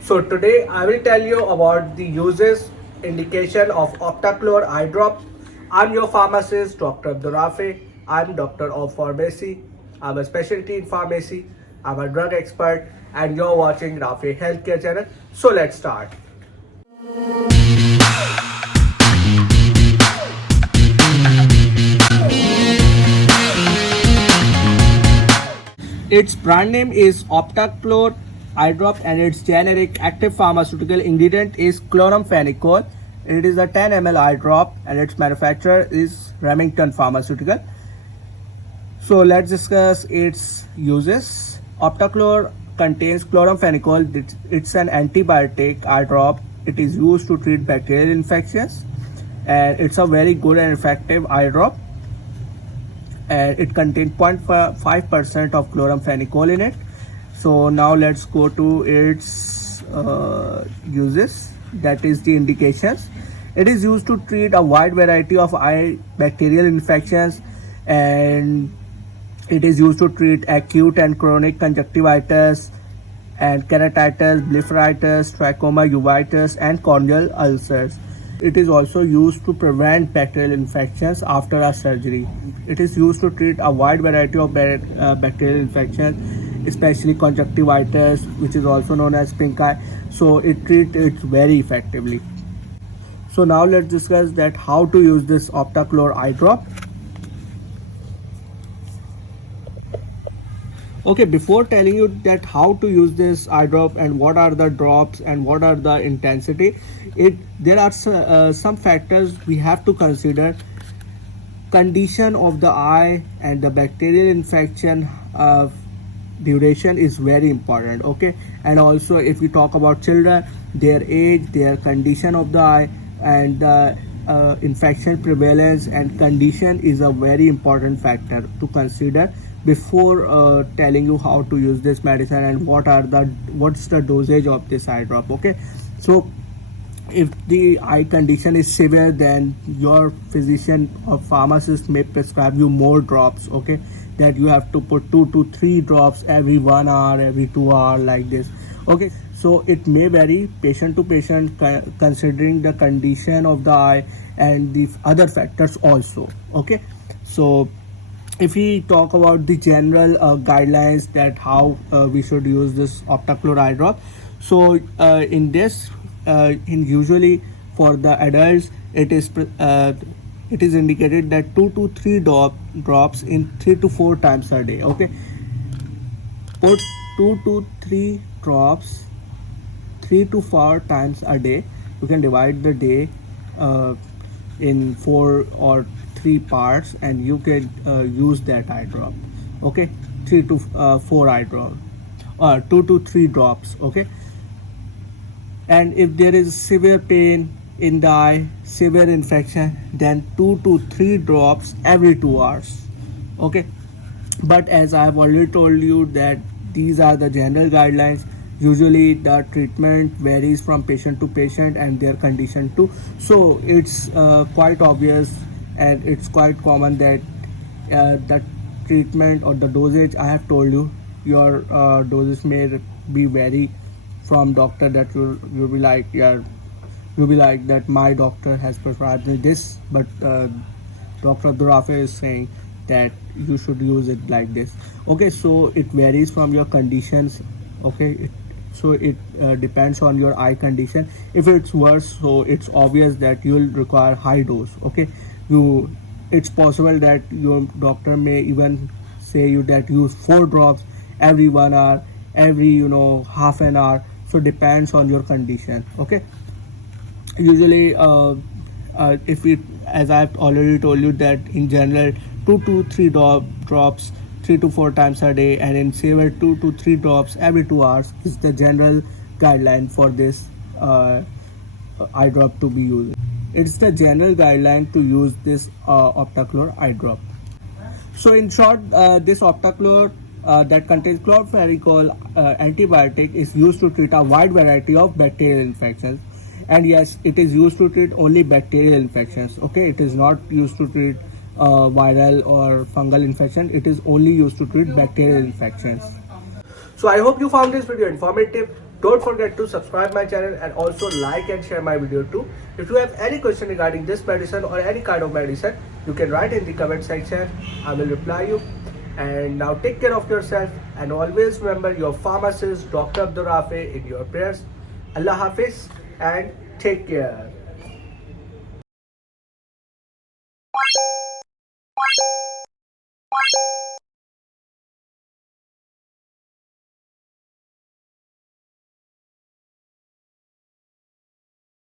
So today I will tell you about the uses, indication of Optachlor eye drop. I'm your pharmacist, Dr. Abdurafi. I'm doctor of pharmacy. I'm a specialty in pharmacy. I'm a drug expert, and you're watching Rafi Healthcare Channel. So let's start. Its brand name is Optachlor eye drop and its generic active pharmaceutical ingredient is chloramphenicol. It is a 10 ml eye drop and its manufacturer is Remington Pharmaceutical. So let's discuss its uses. Optachlor contains chloramphenicol. It's an antibiotic eye drop. It is used to treat bacterial infections and it's a very good and effective eye drop, and it contains 0.5% of chloramphenicol in it. So now let's go to its uses, that is the indications. It is used to treat a wide variety of eye bacterial infections, and it is used to treat acute and chronic conjunctivitis and keratitis, blepharitis, trachoma, uveitis and corneal ulcers. It is also used to prevent bacterial infections after a surgery. It is used to treat a wide variety of bacterial infections, especially conjunctivitis, which is also known as pink eye. So it treats it very effectively. So now let's discuss that how to use this Optachlor eye drop. Okay, before telling you that how to use this eye drop and what are the drops and what are the intensity, there are some factors we have to consider. Condition of the eye and the bacterial infection duration is very important. Okay, and also if we talk about children, their age, their condition of the eye and the infection prevalence and condition is a very important factor to consider before telling you how to use this medicine and what's the dosage of this eye drop. Okay, so if the eye condition is severe, then your physician or pharmacist may prescribe you more drops. Okay, that you have to put 2 to 3 drops every 1 hour, every 2 hour, like this. Okay, so it may vary patient to patient considering the condition of the eye and the other factors also. Okay, so if we talk about the general guidelines that how we should use this Optachlor eye drop, so in this in usually for the adults it is indicated that 2 to 3 drops in 3 to 4 times a day. Okay, put 2 to 3 drops 3 to 4 times a day. You can divide the day in 4 or 3 parts and you can use that eye drop. Okay, 3 to 4 eye drop or 2 to 3 drops. Okay, and if there is severe pain in the eye, severe infection, then 2 to 3 drops every 2 hours. Okay, but as I have already told you that these are the general guidelines. Usually the treatment varies from patient to patient and their condition too, so it's quite obvious and it's quite common that the treatment or the dosage I have told you, your doses may be vary from doctor, that you'll be like, yeah, you'll be like that my doctor has prescribed me this, but Dr. Abdurafi is saying that you should use it like this. Okay, so it varies from your conditions. Okay, so it depends on your eye condition. If it's worse, so it's obvious that you'll require high dose. Okay, it's possible that your doctor may even say you that use 4 drops every 1 hour, every half an hour. So depends on your condition. Okay, usually if it, as I've already told you, that in general 2 to 3 drops 3 to 4 times a day, and in severe 2 to 3 drops every 2 hours is the general guideline for this eye drop to be used. It's the general guideline to use this Optachlor eye drop. So in short, this Optachlor that contains chloramphenicol antibiotic is used to treat a wide variety of bacterial infections, and yes, it is used to treat only bacterial infections. Okay, it is not used to treat viral or fungal infection. It is only used to treat bacterial infections. So I hope you found this video informative. Don't forget to subscribe my channel and also like and share my video too. If you have any question regarding this medicine or any kind of medicine, you can write in the comment section. I will reply you. And now take care of yourself and always remember your pharmacist Dr. Abdul Rafi in your prayers. Allah Hafiz and take care.